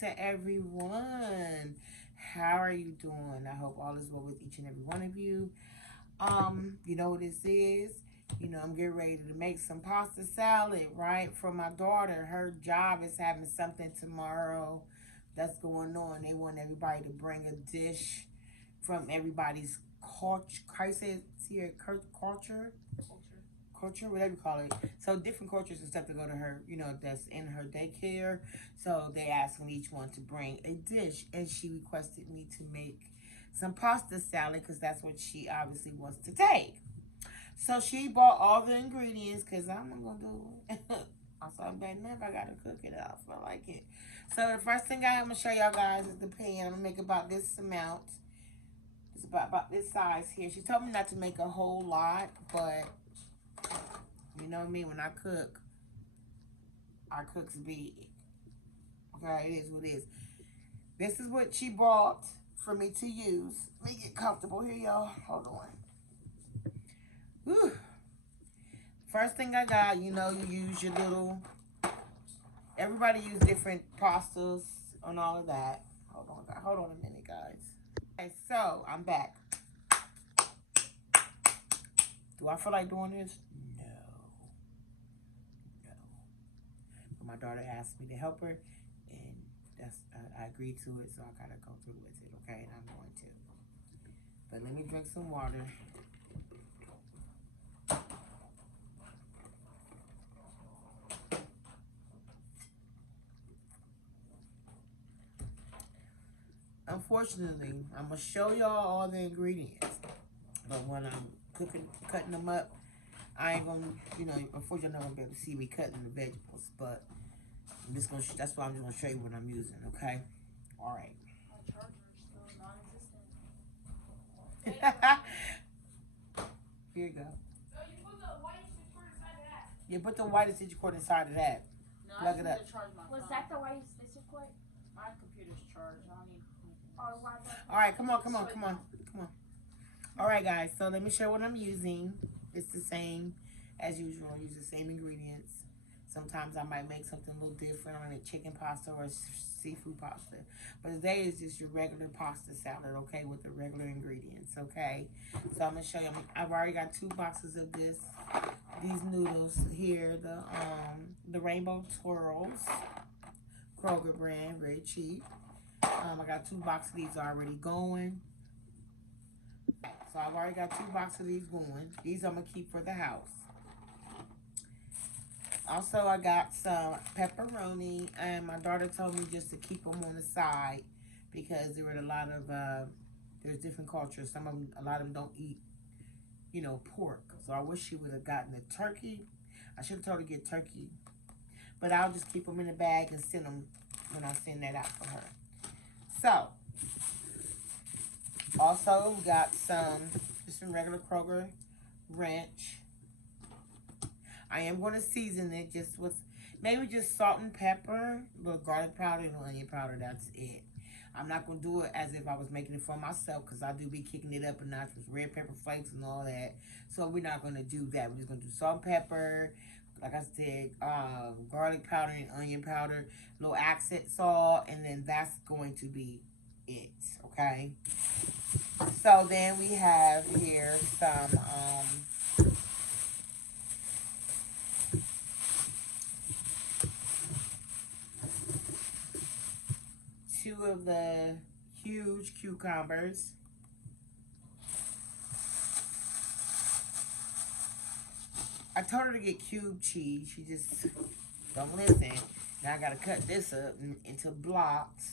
to everyone. How are you doing? I hope all is well with each and every one of you. You know what this is? I'm getting ready to make some pasta salad, right? For my daughter. Her job is having something tomorrow that's going on. They want everybody to bring a dish from everybody's culture. How you say it here? Culture, whatever you call it. So different cultures and stuff to go to her, that's in her daycare. So they asking each one to bring a dish, and she requested me to make some pasta salad because that's what she obviously wants to take. So she bought all the ingredients because I'm not gonna do it. I saw bad enough. I gotta cook it up. I like it. So the first thing I'm gonna show y'all guys is the pan. I'm gonna make about this amount. It's about this size here. She told me not to make a whole lot, but you know me, when I cook big. Okay, it is what it is. This is what she bought for me to use. Let me get comfortable here, y'all. Hold on. Whew. First thing I got, you use your little, everybody use different pastas and all of that. Hold on a minute, guys. Okay, so I'm back. Do I feel like doing this? No. But my daughter asked me to help her, and I agreed to it, so I gotta go through with it, okay? And I'm going to. But let me drink some water. Unfortunately, I'm gonna show y'all all the ingredients, but when I'm cutting them up, I ain't gonna, unfortunately, I'm not gonna be able to see me cutting the vegetables, but I'm just gonna, that's why I'm just gonna show you what I'm using, okay? All right. My charger's still non-existent. Here you go. So you put the white switch cord inside of that? Yeah, put the white stitch cord inside of that. No, Plug it I need up. to charge my phone. Was that the white stitcher cord? My computer's charged. I don't need. All right, come on. All right, guys, so let me show what I'm using. It's the same as usual. I use the same ingredients. Sometimes I might make something a little different. I make chicken pasta or seafood pasta. But today is just your regular pasta salad, okay, with the regular ingredients, okay? So I'm going to show you. I've already got 2 boxes of these noodles here. The Rainbow Twirls, Kroger brand, very cheap. I got 2 boxes of these already going. So I've already got 2 boxes of these going. These I'm going to keep for the house. Also, I got some pepperoni, and my daughter told me just to keep them on the side because there were a lot of, there's different cultures. A lot of them don't eat, pork. So I wish she would have gotten the turkey. I should have told her to get turkey. But I'll just keep them in the bag and send them when I send that out for her. So, also we got just some regular Kroger ranch. I am going to season it just with maybe just salt and pepper, a little garlic powder, and onion powder. That's it. I'm not going to do it as if I was making it for myself because I do be kicking it up a notch with red pepper flakes and all that. So we're not going to do that. We're just going to do salt and pepper, like I said, garlic powder and onion powder, a little accent salt, and then that's going to be it, okay? So then we have here some, 2 of the huge cucumbers. I told her to get cube cheese. She just don't listen. Now I gotta cut this up into blocks.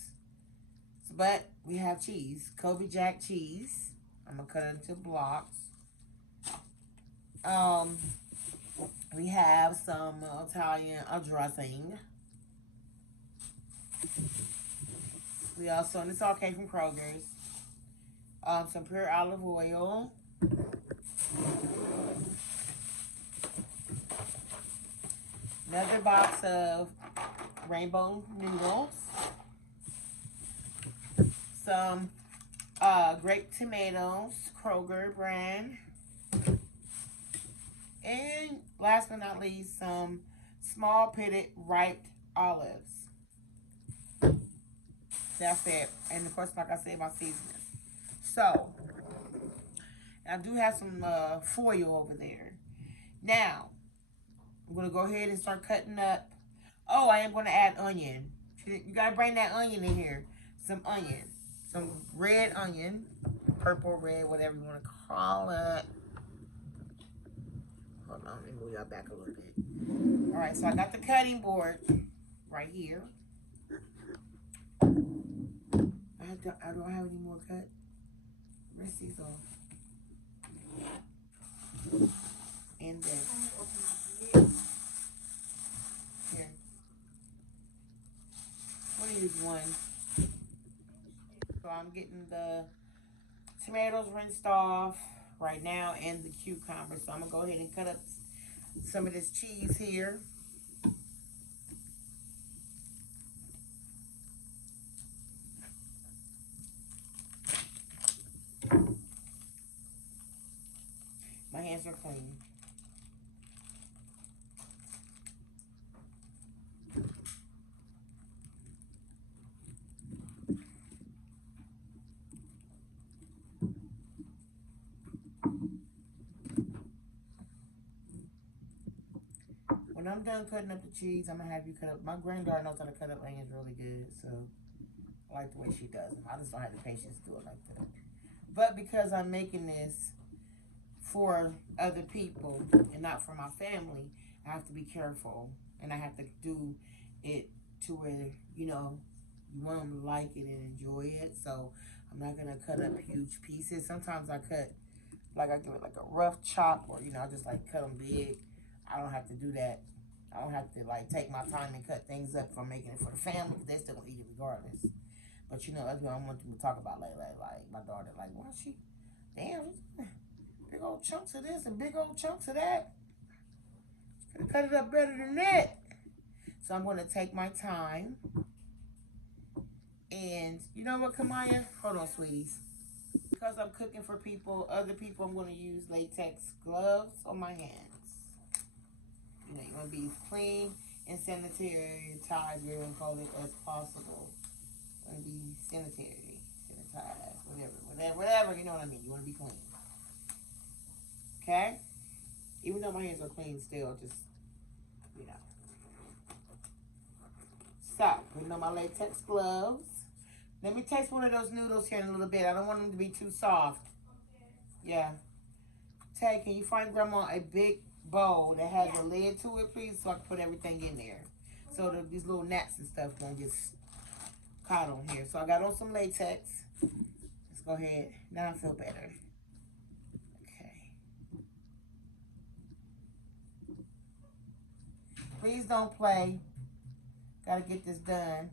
But we have cheese, Kobe Jack cheese. I'm gonna cut it into blocks. We have some Italian dressing. We also, and this all came from Kroger's. Some pure olive oil. Another box of rainbow noodles. Some grape tomatoes, Kroger brand. And last but not least, some small pitted ripe olives. That's it. And of course, like I said, my seasonings. So, I do have some foil over there. Now, I'm going to go ahead and start cutting up. Oh, I am going to add onion. You got to bring that onion in here. Some onion. Some red onion. Purple, red, whatever you want to call it. Hold on, let me move y'all back a little bit. Alright, so I got the cutting board right here. I don't have any more cut. Rest these off. And then here. I'm gonna use one. So I'm getting the tomatoes rinsed off right now and the cucumber. So I'm gonna go ahead and cut up some of this cheese here. My hands are clean. When I'm done cutting up the cheese, I'm gonna have you cut up. My granddaughter knows how to cut up onions really good, so I like the way she does them. I just don't have the patience to do it like that. But because I'm making this for other people and not for my family, I have to be careful, and I have to do it to where, you know, you want them to like it and enjoy it. So I'm not gonna cut up huge pieces. Sometimes I cut, like I give it like a rough chop, or you know, I just like cut them big. I don't have to do that. I don't have to like take my time and cut things up for making it for the family, because they still gonna eat it regardless. But you know, that's what I want them to talk about lately. Like my daughter, like, why she, damn, big old chunks of this and big old chunks of that. Could have cut it up better than that. So I'm gonna take my time. And you know what, Kamaya? Hold on, sweeties. Because I'm cooking for people, other people, I'm gonna use latex gloves on my hands. You know, you want to be clean and sanitary, tied, very unfolded as possible. You want to be sanitary, sanitized, whatever, you know what I mean. You want to be clean. Okay? Even though my hands are clean still, just, you know. So, putting on my latex gloves. Let me taste one of those noodles here in a little bit. I don't want them to be too soft. Yeah. Tay, can you find Grandma a big bowl that has a lid to it, please, so I can put everything in there, so that these little gnats and stuff won't get caught on here. So I got on some latex. Let's go ahead. Now I feel better. Okay. Please don't play. Gotta get this done.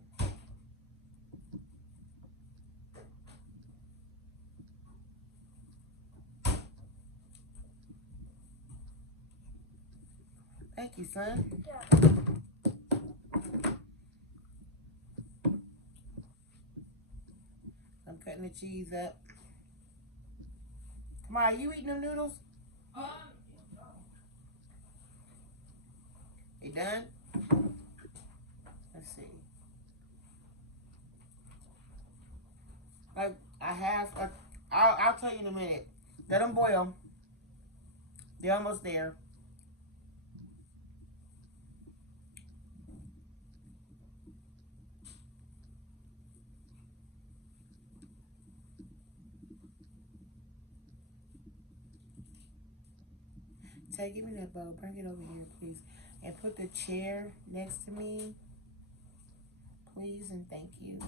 Thank you, son. Yeah. I'm cutting the cheese up. Come on, are you eating them noodles? They done? Let's see. Like I'll tell you in a minute. Let them boil. They're almost there. Tay, give me that bowl. Bring it over here, please. And put the chair next to me. Please and thank you.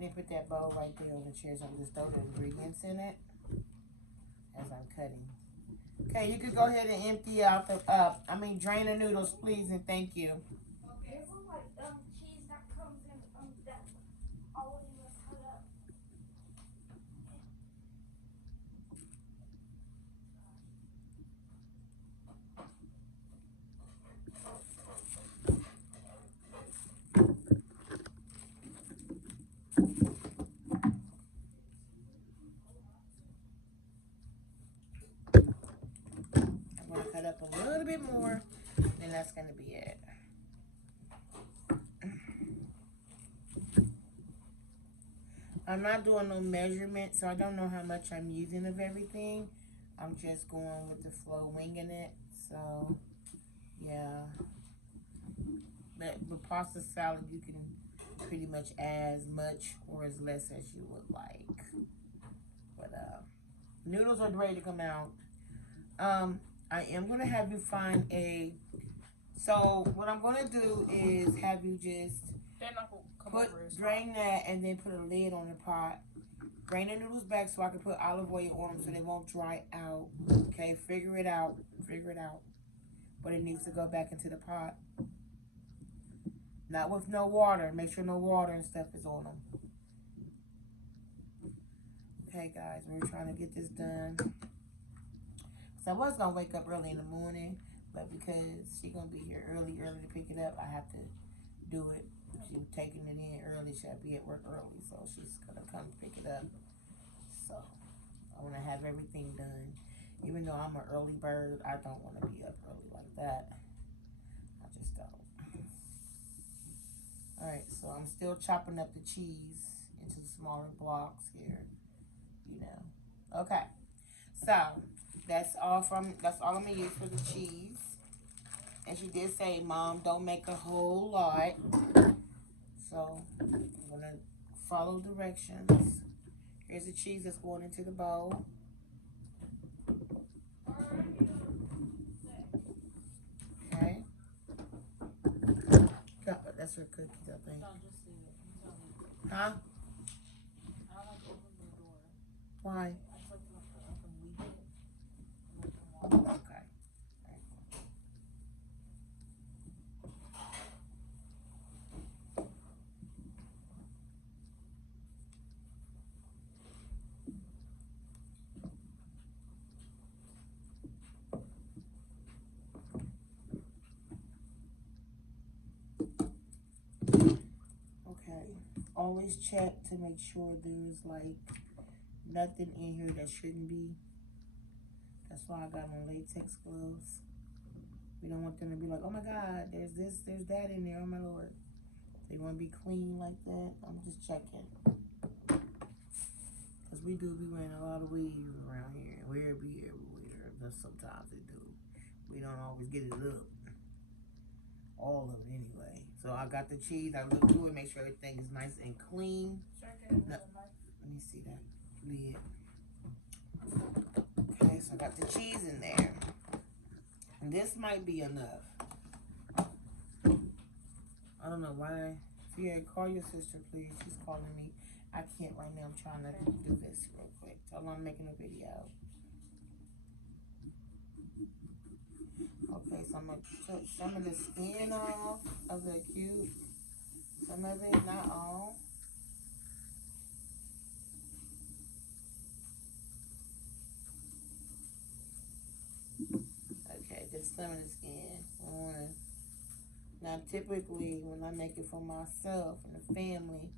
And then put that bowl right there on the chair, so I can just throw the ingredients in it as I'm cutting. Okay, you could go ahead and empty out the, drain the noodles, please, and thank you. Okay. This is like cheese that comes in that already was cut up. up a little bit more, then that's gonna be it. I'm not doing no measurement, so I don't know how much I'm using of everything. I'm just going with the flow, winging it. So, yeah. But with pasta salad, you can pretty much add as much or as less as you would like. But noodles are ready to come out. I am gonna have you find a. So what I'm gonna do is have you just drain that and then put a lid on the pot. Drain the noodles back so I can put olive oil on them so they won't dry out. Okay, figure it out. Figure it out. But it needs to go back into the pot. Not with no water. Make sure no water and stuff is on them. Okay, guys, we're trying to get this done. So I was going to wake up early in the morning, but because she's going to be here early to pick it up, I have to do it. She's taking it in early. She'll be at work early, so she's going to come pick it up. So I want to have everything done. Even though I'm an early bird, I don't want to be up early like that. I just don't. Alright, so I'm still chopping up the cheese into smaller blocks here. You know. Okay. So that's all I'm gonna use for the cheese. And she did say, Mom, don't make a whole lot. So I'm gonna follow directions. Here's the cheese that's going into the bowl. Okay. That's her cookies, I think. Huh? Why? Okay. Always check to make sure there's like nothing in here that shouldn't be. That's why I got my latex gloves. We don't want them to be like, oh my God, there's this, there's that in there, oh my Lord. They want to be clean like that. I'm just checking. Because we do be wearing a lot of weaves around here. Wear it be everywhere. But sometimes it do. We don't always get it up. All of it anyway. So I got the cheese. I look through it, make sure everything is nice and clean. No, let me see that lid. Okay, so I got the cheese in there. And this might be enough. I don't know why. Yeah, call your sister, please. She's calling me. I can't right now. I'm trying to do this real quick. Tell her I'm making a video. Okay, so I'm going to cut some of the skin off of the cube. Some of it, not all. Okay, just some of the skin. Now, typically, when I make it for myself and the family,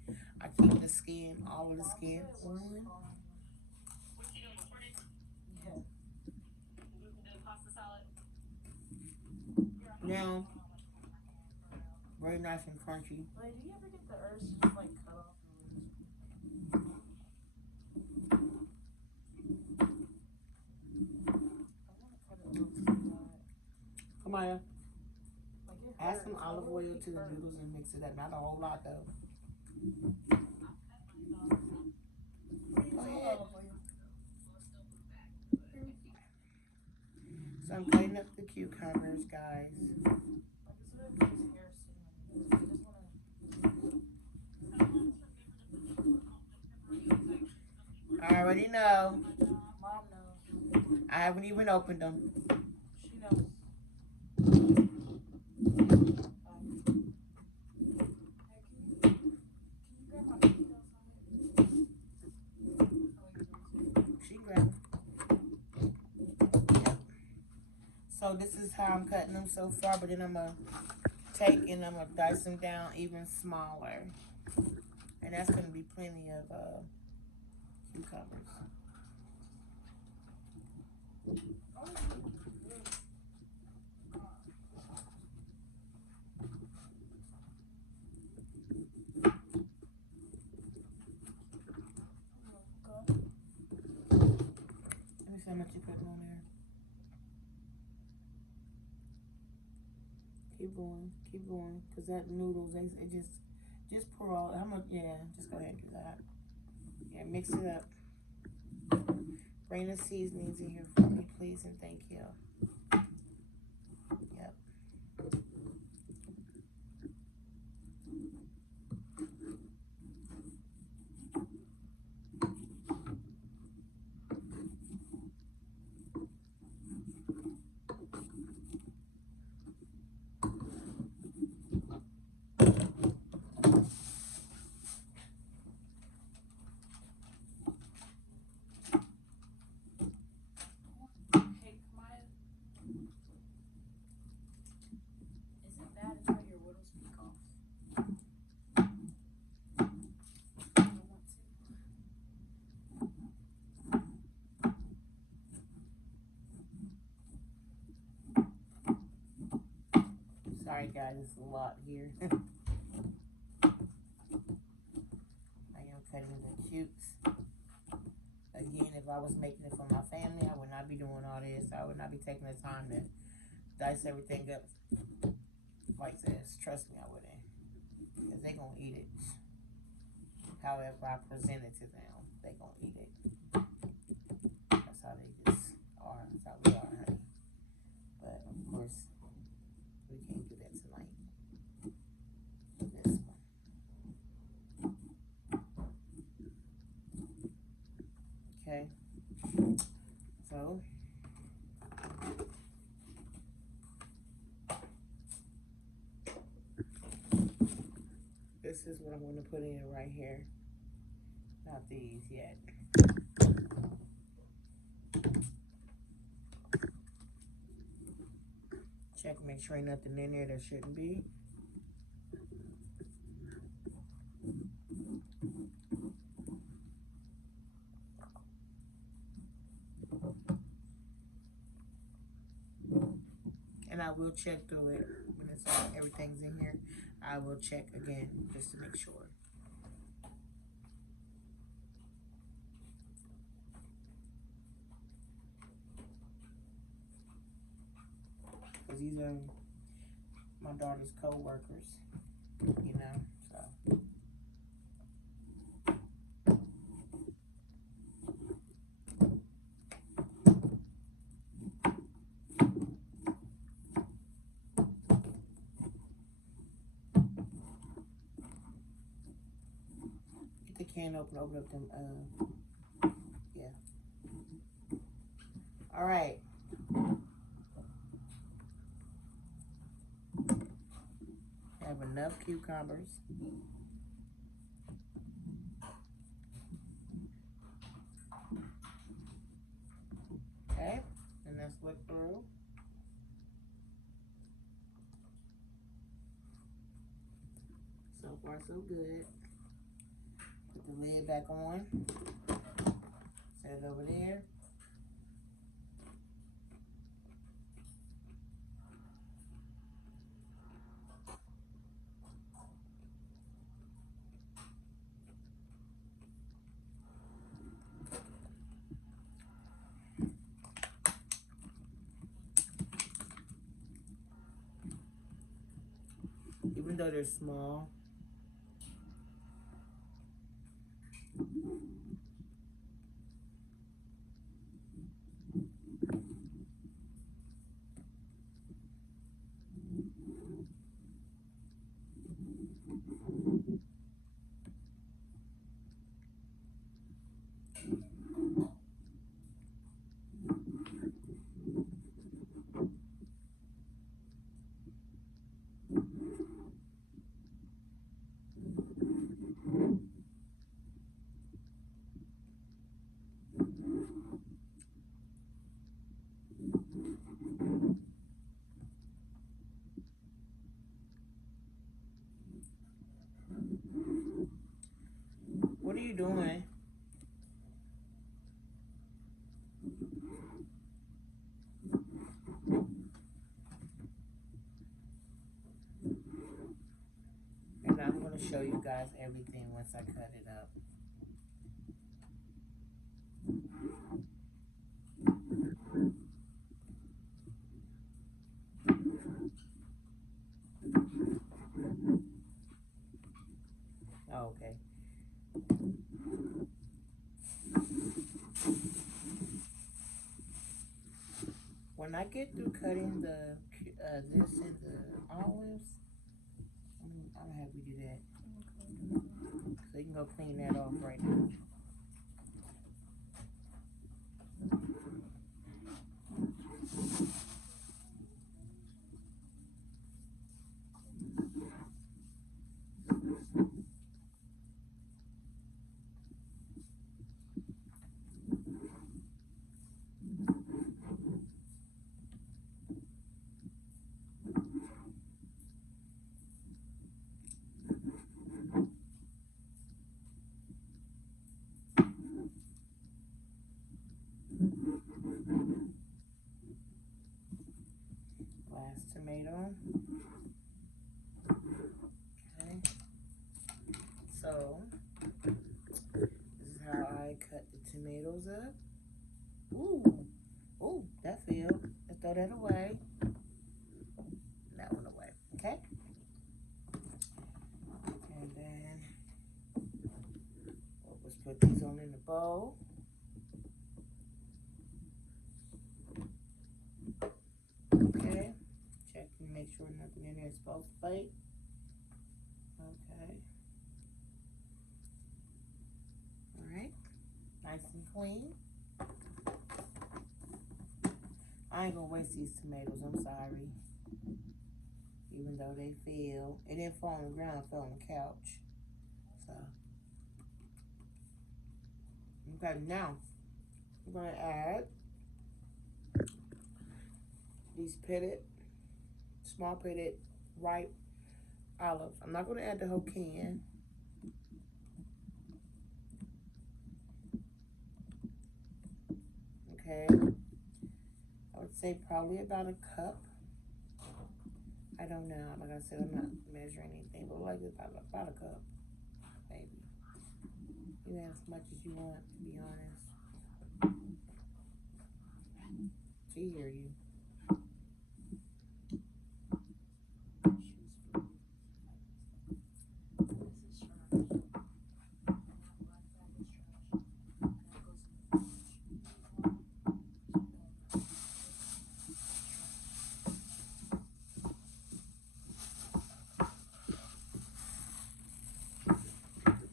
I keep the skin, all of the skin on. Now, very nice and crunchy. Like, do you ever get the urge to just like cut off Come on. Add some olive oil to the noodles and mix it up. Not a whole lot though. Go ahead. So I'm cutting up the cucumbers, guys. I already know. Mom knows. I haven't even opened them. She knows. She grabbed. So this is how I'm cutting them so far, but then I'm gonna take and I'm gonna dice them down even smaller, and that's gonna be plenty of cucumbers. how much you're putting on there. Keep going, cause that noodles, it just pour all, how much, yeah, just go ahead and do that. Yeah, mix it up. Bring the seasonings in here for me, please, and thank you. Yep. Hey, Maya. Is it bad to cut your widow's peak off? I don't want to. Sorry guys, it's a lot here. I am cutting the cutes. Again, if I was making it for my family, I would not be doing all this. I would not be taking the time to dice everything up like this. Trust me, I wouldn't. Because they gonna eat it. However I present it to them, they gonna eat it. That's how they just are. That's how we are, honey. But of course, we can't do that tonight. This one. Okay. So this is what I'm going to put in right here. Not these yet. Check, make sure ain't nothing in there that shouldn't be. And I will check through it when it's all, everything's in here. I will check again just to make sure. Because these are my daughter's co-workers, you know, so. Get the can open up them, yeah. All right. Have enough cucumbers. Okay, and let's look through. So far, so good. Put the lid back on. Set it over there. Even though they're small, what are you doing? And I'm going to show you guys everything once I cut it up. okay. When I get through cutting the this and the olives, I'm gonna have you do that. So you can go clean that off right now. Last tomato. Okay. So this is how I cut the tomatoes up. Ooh, ooh, that filled. Let's throw that away. That one away. Okay. And then we'll just put these on in the bowl. Okay. Check and make sure nothing in there is supposed to bite. Okay. Alright. Nice and clean. I ain't gonna waste these tomatoes, I'm sorry. Even though they fell. It didn't fall on the ground, it fell on the couch. So. Okay, now I'm gonna add these pitted, small pitted, ripe olives. I'm not gonna add the whole can. Okay. I would say probably about a cup. I don't know. Like I said, I'm not measuring anything, but like about a cup, maybe. You add as much as you want, to be honest. She hear you.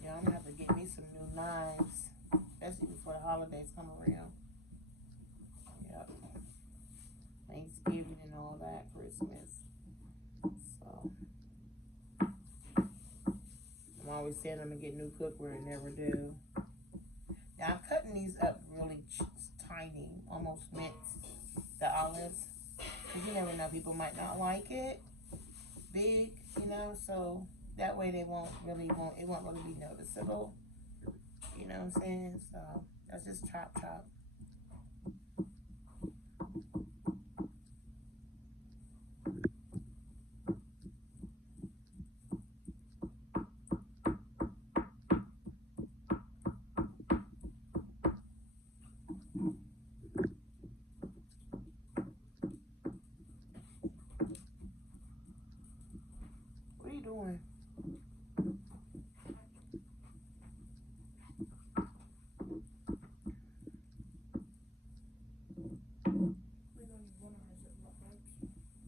I'm gonna have to get me some new knives, especially before the holidays come around. Yep. Thanksgiving and all that, Christmas. So I'm always saying I'm gonna get new cookware and never do. Now I'm cutting these up really tiny, almost minced, the olives. Cause you never know, people might not like it big, you know, so that way it won't really be noticeable. You know what I'm saying? So that's just chop. What are you doing?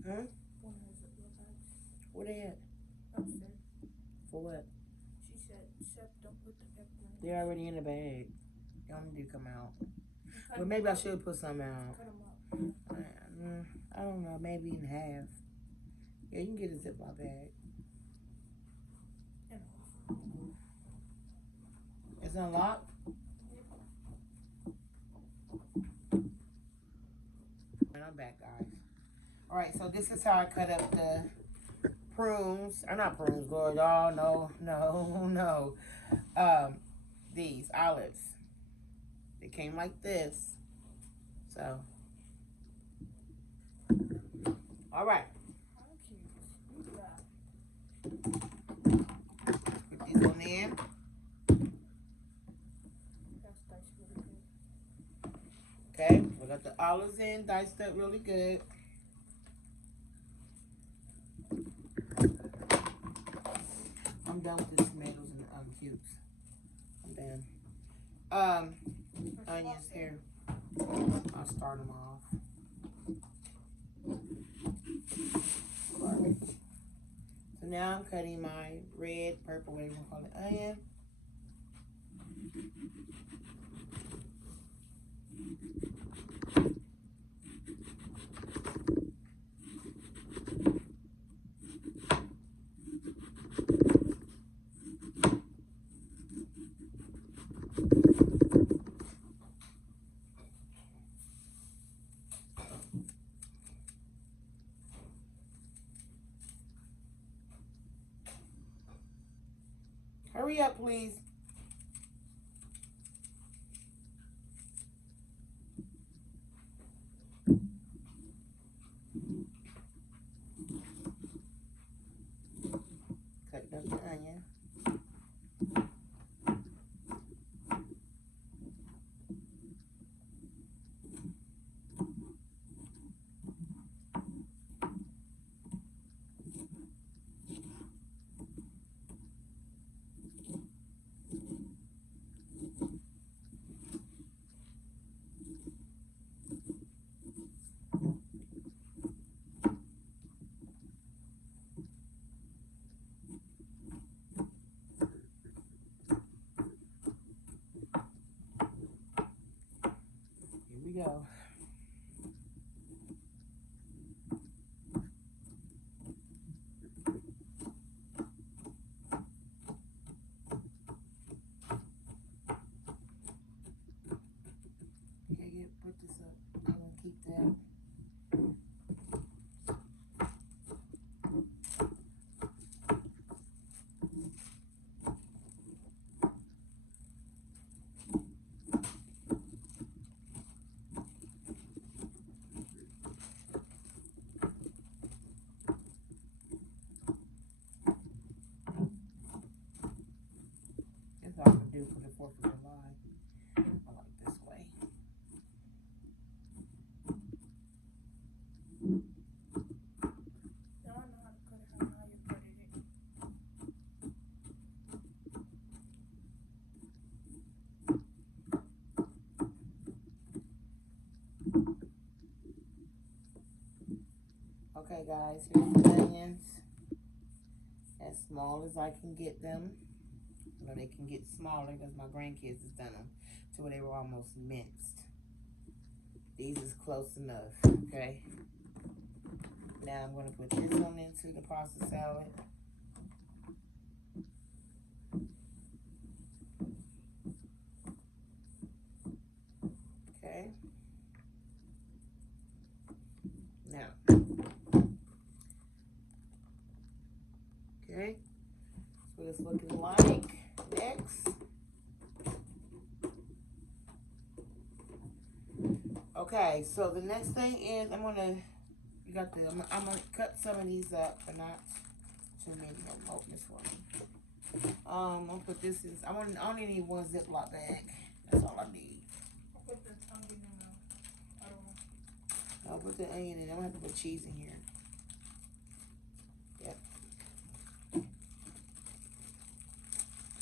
Huh? Where they at? Upstairs. For what? She said, "Chef, don't put the pepperoni." They're already in the bag. They don't need to come out. Well, maybe I should put some out. Cut them up. I don't know, maybe in half. Yeah, you can get a Ziploc bag. It's unlocked? And I'm back, guys. Alright, so this is how I cut up the prunes. Or not prunes, Lord. Oh, no. These olives. They came like this. So. Alright. Put these on there. Okay, we got the olives in, diced up really good. I'm done with the tomatoes and cute. I'm done. Onions here. I'll start them off. Garbage. So now I'm cutting my red, purple, whatever you call it, onion. Hurry up, please. Cutting up the onion. Here we go. Okay, put this up. I'm gonna keep that. That's all I'm gonna do for the 4th of July. I like this way. Now I know how to cut it, how you cut it. Okay, guys, here's the onions. As small as I can get them. You know, they can get smaller because my grandkids has done them to where they were almost minced. These is close enough, okay? Now I'm gonna put this one into the pasta salad. Okay. Now. Okay. That's what it's looking like. Next. Okay, so the next thing is I'm gonna cut some of these up, but not too many. I'm open this one. I'm gonna put this in. I only need one Ziploc bag. That's all I need. I'll put the onion in the, I don't know. I'll put the onion in. I'm gonna have to put cheese in here. Yep.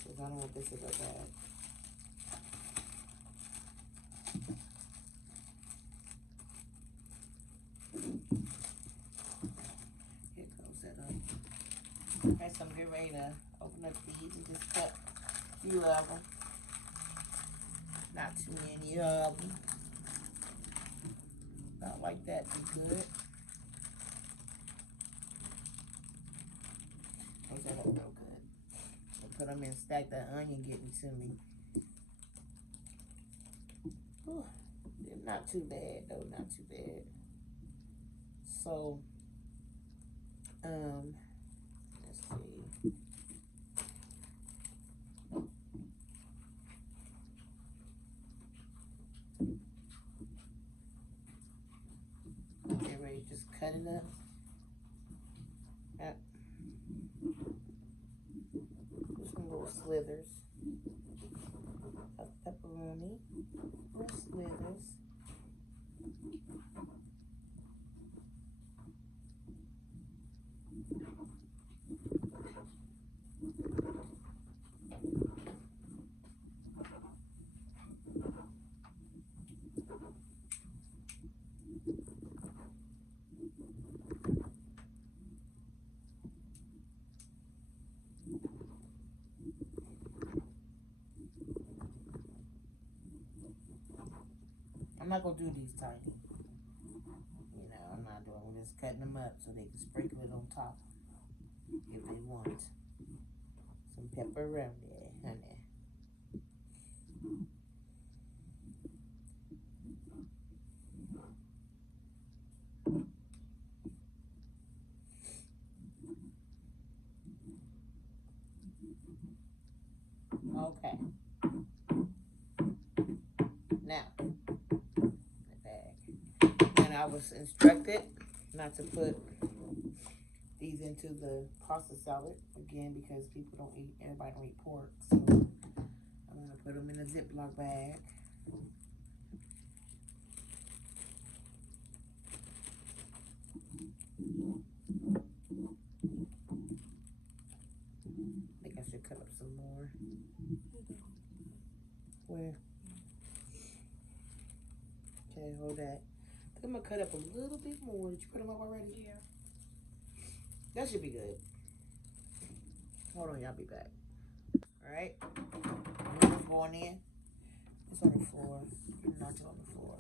Because I don't want this to go bad. Here goes that up. Okay, so I'm getting ready to open up these and just cut a few of them. Not too many of them. Not like that, be good. Make that look real good. I'll put them in, stack that onion getting to me. Whew. They're not too bad though, not too bad. So, let's see. Get ready to just cut it up. Yep. Just some little slithers of pepperoni. Little slithers. I'm not gonna do these tiny. You know, I'm not doing. I'm just cutting them up so they can sprinkle it on top if they want. Some pepper around there, honey. Okay. Now, the bag. And I was instructed not to put these into the pasta salad again because everybody don't eat pork. So I'm gonna put them in a Ziploc bag. I think I should cut up some more. Where? Okay, hold that. I'm gonna cut up a little bit more. Did you put them up already? Yeah. That should be good. Hold on, y'all be back. Alright. Noodles going in. It's on the floor. Not on the floor.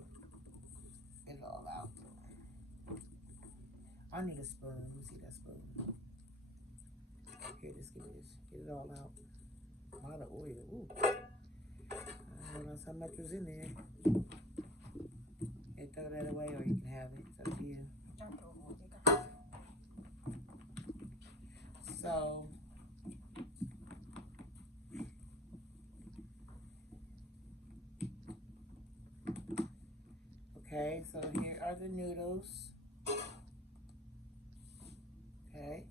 It's all out. I need a spoon. Let me see that spoon. Here, just give me this. Get it all out. A lot of oil. Ooh. I don't know how much was in there. You throw that away or you can have it. It's up to you. So, okay, so here are the noodles. Okay.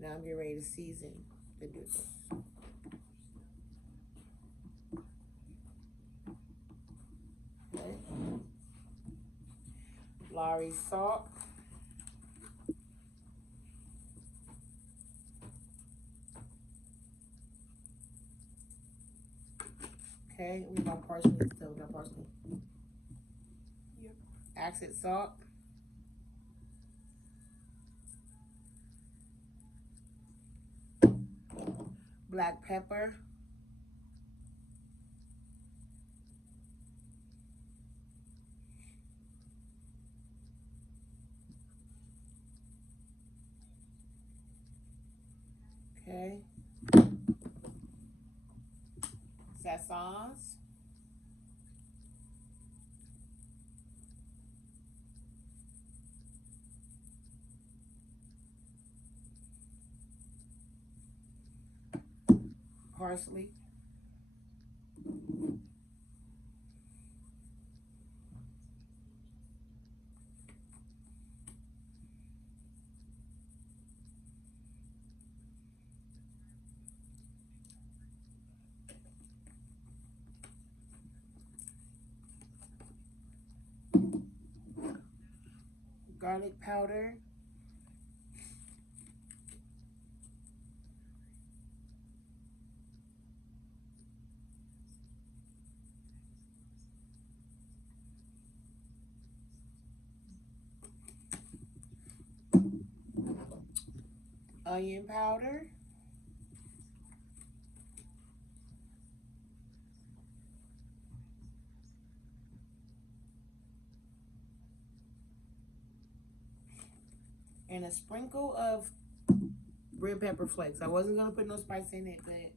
Now I'm getting ready to season the noodles. Okay. Lawry's salt. Okay, we got parsley still. We got parsley. Yep. Accent salt. Black pepper. Okay. Sassons. Parsley. Garlic powder. Onion powder. And a sprinkle of red pepper flakes. I wasn't gonna put no spice in it, but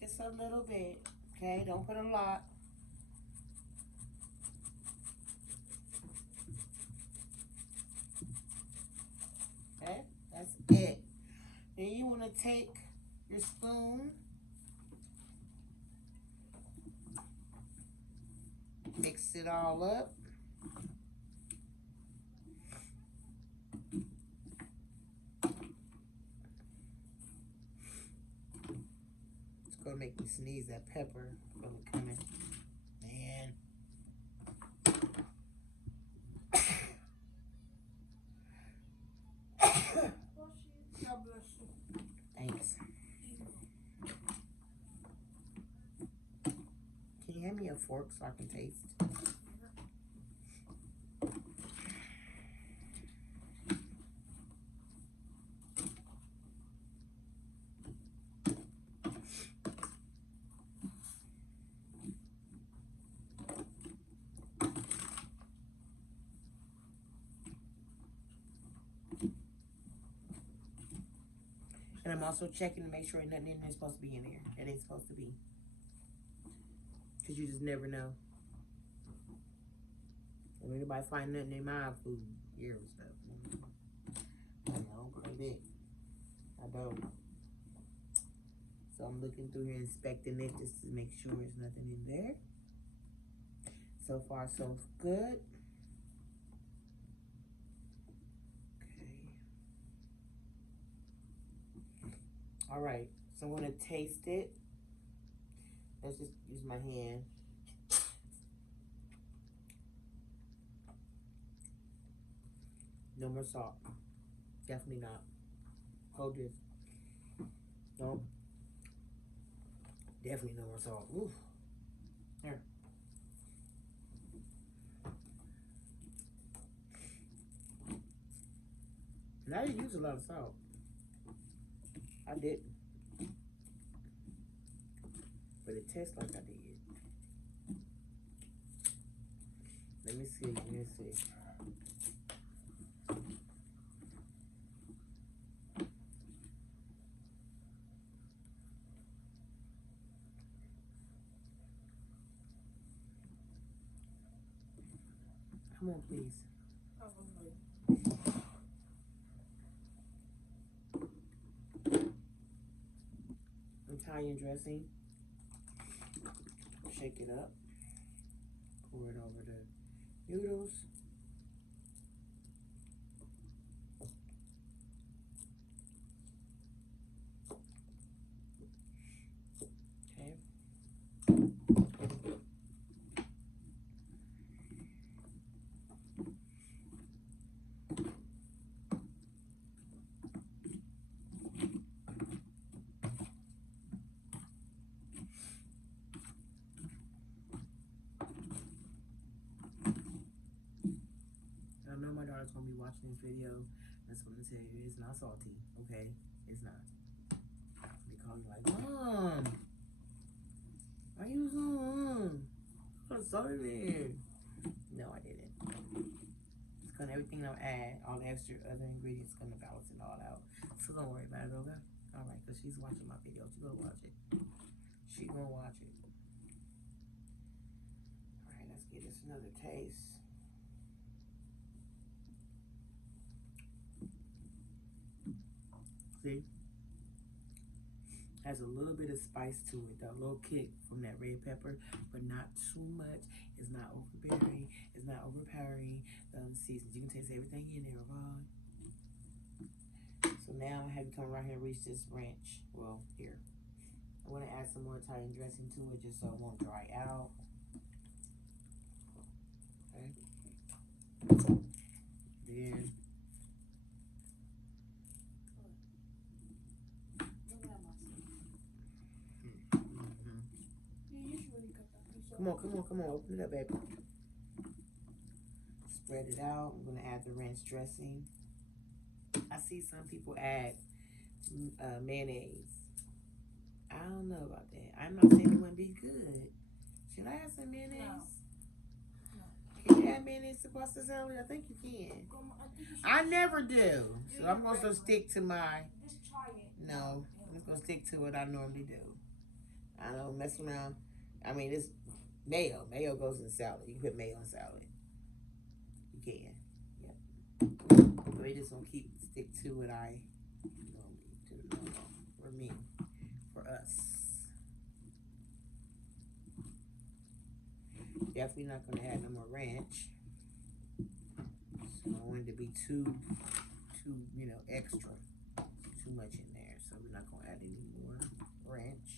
just a little bit. Okay, don't put a lot. Okay, that's it. Then you wanna take your spoon, mix it all up. It's gonna make me sneeze. That pepper gonna come in. Man. God bless you. Thanks. Can you hand me a fork so I can taste? I'm also checking to make sure nothing in there's supposed to be in there. That ain't supposed to be. Because you just never know. If anybody find nothing in my food, here and stuff. I don't play big. I don't. So I'm looking through here, inspecting it just to make sure there's nothing in there. So far, so good. Okay. All right. So I'm going to taste it. Let's just use my hand. No more salt. Definitely not. Hold this. No. Definitely no more salt. Ooh. Here. And I didn't use a lot of salt. I didn't. But it tastes like I did. Let me see. Let me see. Come on, please. Italian dressing. Shake it up. Pour it over the noodles. Okay. I know my daughter's gonna be watching this video. That's what I'm telling you. It's not salty, okay? It's not. They call you like, Mom, why you so put salt in there? No, I didn't. It's gonna everything I'll add, all the extra other ingredients gonna balance it all out. So don't worry about it, okay? All right, cause she's watching my video. She's gonna watch it. She gonna watch it. All right, let's give this another taste. See? Has a little bit of spice to it, a little kick from that red pepper, but not too much. It's not overbearing. It's not overpowering. Seasons. You can taste everything in there, Ron. So now I'm gonna have you come around here and reach this ranch. Well, here. I want to add some more Italian dressing to it just so it won't dry out. Okay. Then. Come on, open it up, baby. Spread it out. I'm gonna add the ranch dressing. I see some people add mayonnaise. I don't know about that. I'm not saying it wouldn't be good. Should I add some mayonnaise? No. Can you add mayonnaise to pasta salad? I think you can. I never do. So I'm going to stick to my... Just try it. No, I'm just going to stick to what I normally do. I don't mess around. I mean, it's mayo. Mayo goes in salad. You can put mayo in salad. You can. Yep. So we just going to stick to what I normally do. For me. For us. Definitely not going to add no more ranch. So I don't want it to be too, extra. Too much in there. So we're not going to add any more ranch.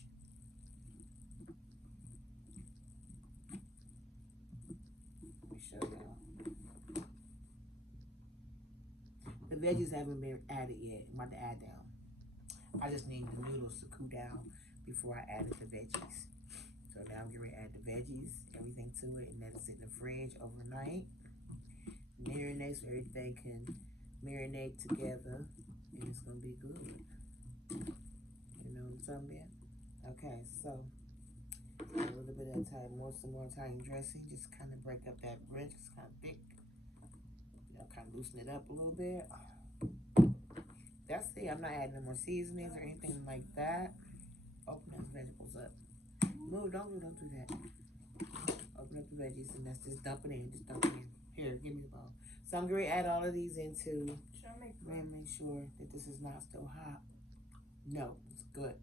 Let me show y'all. The veggies haven't been added yet. I'm about to add them. I just need the noodles to cool down before I added the veggies. So now I'm going to add the veggies, everything to it, and let it sit in the fridge overnight. Marinate so everything can marinate together, and it's going to be good. You know what I'm talking about? Okay, so a little bit of some more Italian dressing, just kind of break up that ranch. It's kind of thick. Kind of loosen it up a little bit. That's it. I'm not adding no more seasonings or anything like that. Open those vegetables up. Move, don't do that. Open up the veggies and that's just dump it in. Just dump it in. Here, give me the bowl. So I'm going to add all of these into. Should I make And make sure that this is not still hot. No, it's good.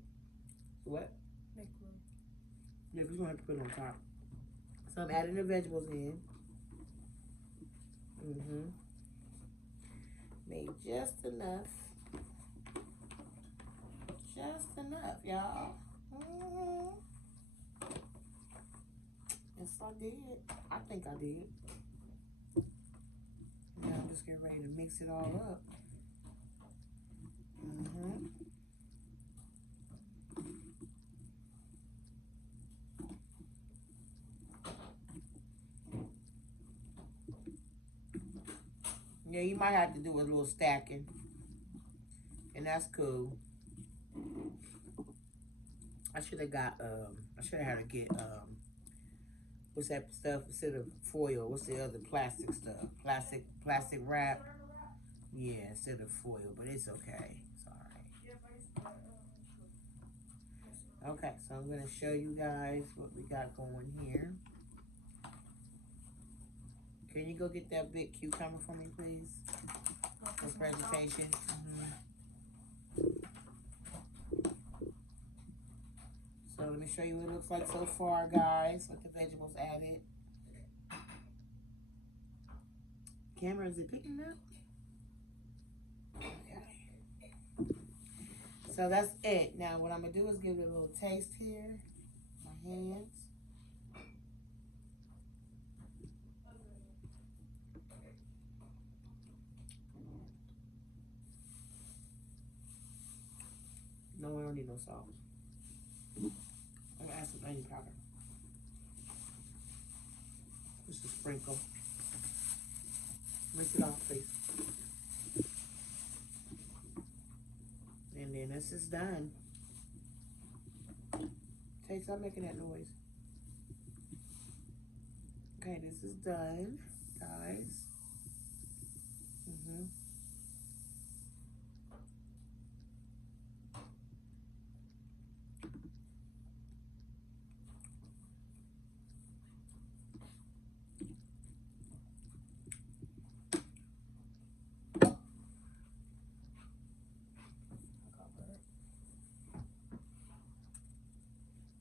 What? make room? Yeah, we're gonna have to put it on top. So I'm adding the vegetables in. Made just enough. Just enough, y'all. Yes, I did. I think I did. Now I'm just getting ready to mix it all up. Yeah, you might have to do a little stacking. And that's cool. I should have had to get, what's that stuff instead of foil? What's the other plastic stuff? Plastic wrap? Yeah, instead of foil, but it's okay. It's alright. Okay, so I'm gonna show you guys what we got going here. Can you go get that big cucumber for me, please? For presentation. So let me show you what it looks like so far, guys, with the vegetables added. Camera, is it picking up? Okay. So that's it. Now what I'm gonna do is give it a little taste here. My hands. No, I don't need no salt. I'm gonna add some onion powder. Just a sprinkle. Rinse it off, please. And then this is done. Tay, stop making that noise. Okay, this is done, guys.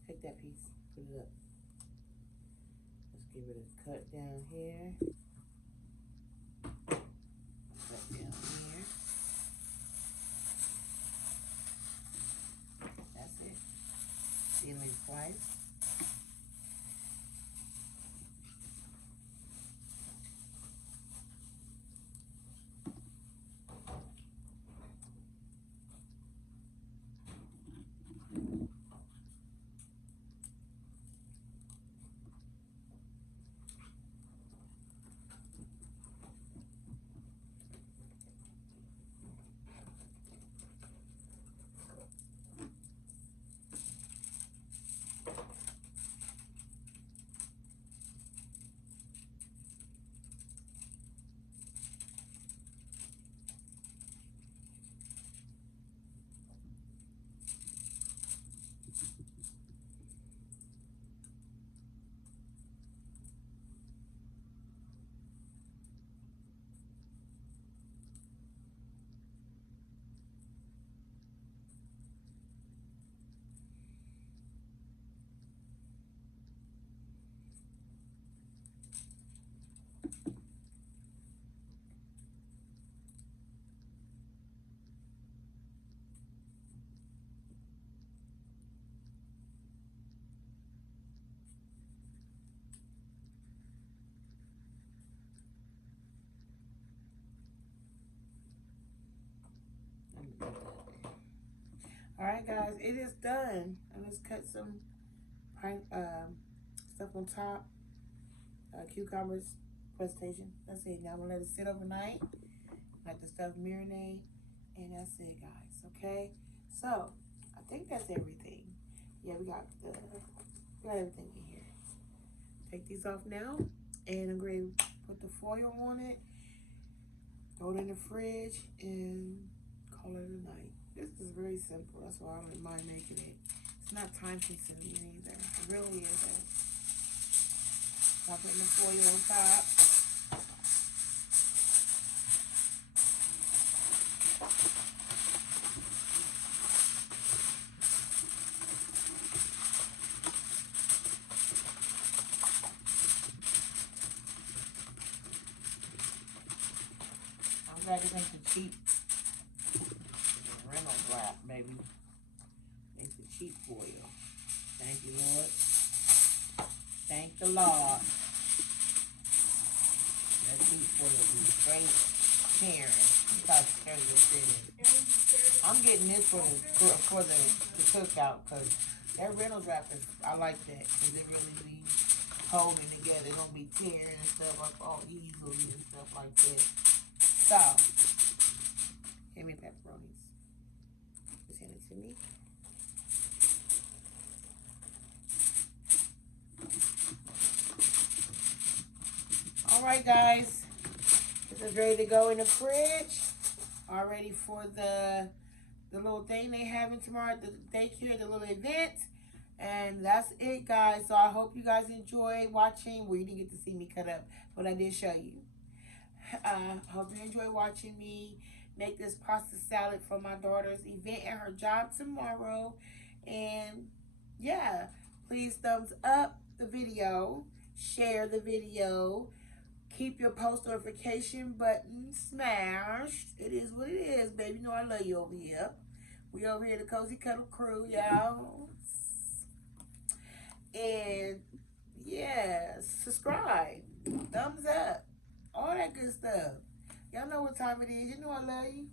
Take that piece, put it up. Let's give it a cut down here. Cut down here. That's it. Thinly slice. Alright guys, it is done. I just cut some stuff on top. Cucumbers, presentation. That's it. Now I'm gonna let it sit overnight. Let the stuff marinate. And that's it, guys. Okay? So, I think that's everything. Yeah, we got everything in here. Take these off now. And I'm going to put the foil on it. Throw it in the fridge and call it a night. This is very simple. That's why I don't mind making it. It's not time consuming either. It really isn't. I'm putting the foil on top. I'm glad it ain't the cheap Reynolds wrap, baby. It's the cheap foil. Thank you, Lord. Thank the Lord. That cheap foil be straight tearing. You thought tearing the finish. I'm getting this for the cookout because that Reynolds wrap is, I like that because it really be holding together. It don't be tearing and stuff up all easily and stuff like that. So, give me pepperonis. Just hand it to me. Alright guys, this is ready to go in the fridge. All ready for the little thing they having tomorrow at the daycare, the little event. And that's it, guys. So I hope you guys enjoy watching. Well, you didn't get to see me cut up, but I did show you. Hope you enjoy watching me make this pasta salad for my daughter's event and her job tomorrow. And yeah, please thumbs up the video, share the video, keep your post notification button smashed. It is what it is, baby. You know I love you over here. We over here, the Cozy Cuddle crew, y'all. And yeah, subscribe, thumbs up, all that good stuff. Y'all know what time it is. You know I love you.